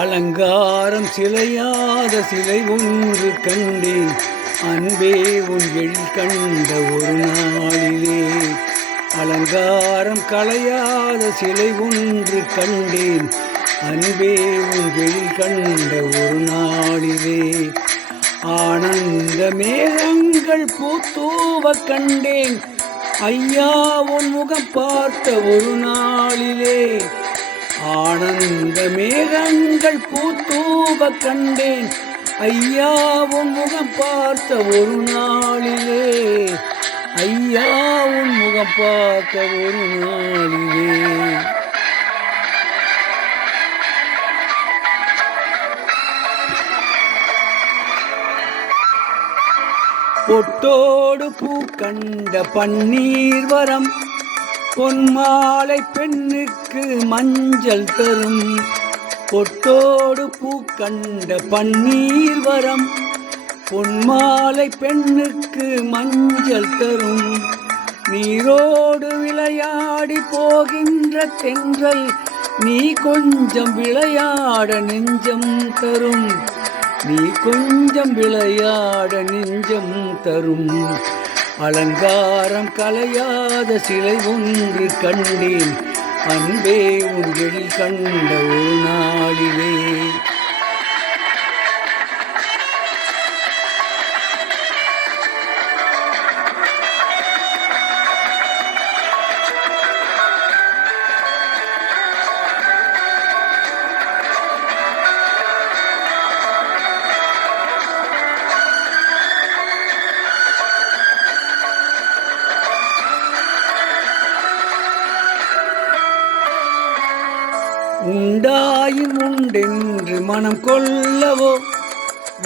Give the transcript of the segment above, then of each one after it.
அலங்காரம் சிலையாத சிலை ஒன்று கண்டேன் அன்பே உன் எழில் கண்ட ஒரு நாளிலே. அலங்காரம் கலையாத சிலை ஒன்று கண்டேன் அன்பே உன் எழில் கண்ட ஒரு நாளிலே. ஆனந்த மேகங்கள் பூத்தூவ கண்டேன் ஐயா உன் முகம் பார்த்த ஒரு நாளிலே. ஆனந்த மேகங்கள் பூத்தூவ கண்டேன் ஐயா உன் முகம் பார்த்த ஒரு நாளிலே. ஐயா உன் முகம் பார்த்த ஒரு நாளிலே. பொட்டோடு பூ கண்ட பன்னீர் வரம் பொன்மாலை பெண்ணுக்கு மஞ்சள் தரும். பொட்டோடு பூ கண்ட பன்னீர் வரம் பொன்மாலை பெண்ணுக்கு மஞ்சள் தரும். நீரோடு விளையாடி போகின்ற தென்றல் நீ கொஞ்சம் விளையாட நெஞ்சம் தரும். நீ கொஞ்சம் விளையாட நெஞ்சம் தரும். அலங்காரம் கலையாத சிலை ஒன்று கண்டேன் அன்பே உன் எழில் கண்ட ஒரு நாளிலே. உண்டாயும் உண்டென்று மனம் கொள்ளவோ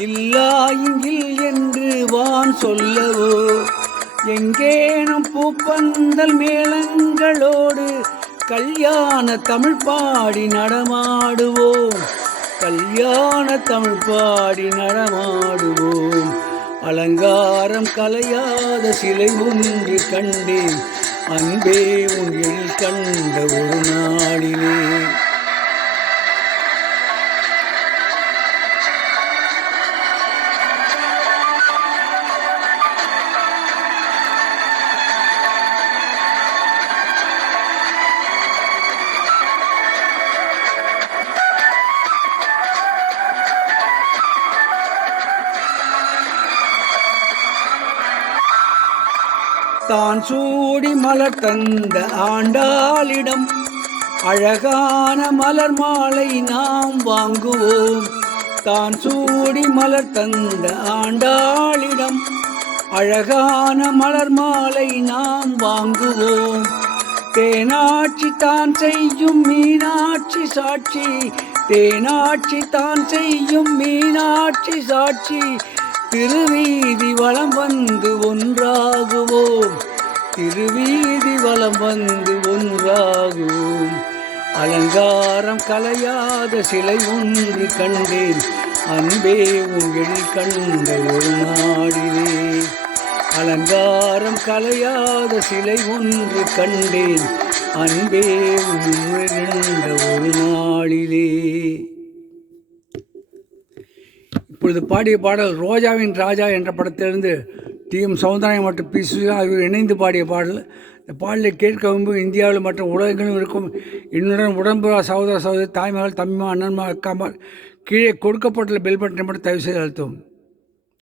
இல்லாயும் இல் என்று வான் சொல்லவோ. எங்கேனும் பூப்பந்தல் மேளங்களோடு கல்யாண தமிழ் பாடி நடமாடுவோம். கல்யாண தமிழ் பாடி நடமாடுவோம். அலங்காரம் கலையாத சிலை ஒன்று கண்டேன் அன்பே உன் எழில் கண்ட ஒரு நாளிலே. தான் சூடி மலர் தந்த ஆண்டாளிடம் அழகான மலர் மாலை நாம் வாங்குவோம். தான் சூடி மலர் தந்த ஆண்டாளிடம் அழகான மலர் மாலை நாம் வாங்குவோம். தேனாட்சி தான் செய்யும் மீனாட்சி சாட்சி. தேனாட்சி தான் செய்யும் மீனாட்சி சாட்சி. திருவீதி வலம் வந்து ஒன்றாகுவோம். திருவீதி வலம் வந்து ஒன்றாகுவோம். அலங்காரம் கலையாத சிலை ஒன்று கண்டேன் அன்பே உன் எழில் கண்ட ஒரு நாளிலே. அலங்காரம் கலையாத சிலை ஒன்று கண்டேன் அன்பே உன் கண்ட ஒரு நாளிலே. இப்பொழுது பாடிய பாடல் ரோஜாவின் ராஜா என்ற படத்திலிருந்து டி.எம். சௌந்தரராஜன் மற்றும் பி. சுசீலா ஆகியோர் இணைந்து பாடிய பாடல். இந்த பாடலை கேட்க இந்தியாவில் மற்றும் உலகங்களும் இருக்கும் என்னுடன் உடன்புற சகோதர சகோதரி தாய்மகள் தம்பிமா அண்ணன்மா அக்காமார் கீழே கொடுக்கப்பட்டுள்ள பெல் பட்டனை மட்டும் தயவு செய்து அழுத்தவும்.